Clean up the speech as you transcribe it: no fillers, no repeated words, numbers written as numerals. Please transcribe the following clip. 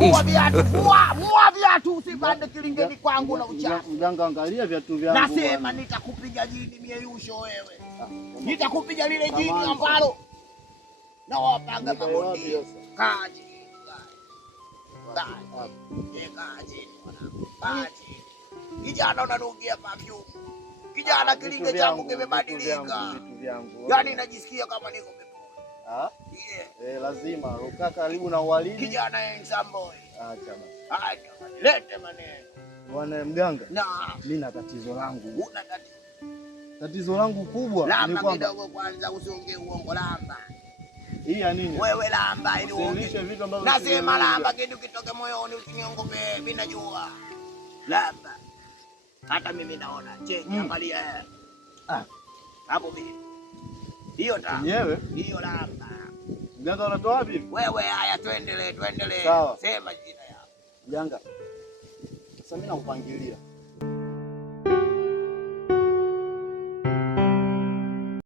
Mua viatu usipande kilingeni kwangu na uchafu. Mganga, angalia viatu vyangu. Nasema nitakupiga jini mieyusho wewe. Nitakupiga lile jini ambalo na wapanga mabondia. Kaji. Kaji mwanangu. Kaji. Kijana unanukia perfume. Kijana kilinge changu kimebadilika. Yaani najisikia kama niko peponi. Yeah. Lazima ukaa karibu na uwalini. Kijana Samboy. Acha basi. Acha lete maneno. Bwana mganga. Na mimi na tatizo langu. Una tatizo? Tatizo langu kubwa ni kwamba kidogo kwanza usiongee uongo lamba. Hii ya nini? Wewe lamba ili uongeshe vitu ambavyo nasema lamba kitu kitoke moyoni usiniongope mimi najua. Lamba. Hata mimi naona. Cheki angalia. Hapo vipi? Hiyo ta. Yenyewe? Hiyo lamba. Mganga unatoa wapi? Wewe haya tuendelee. Sawa. Sema jina yako. Mganga. Sasa mimi nakupangilia.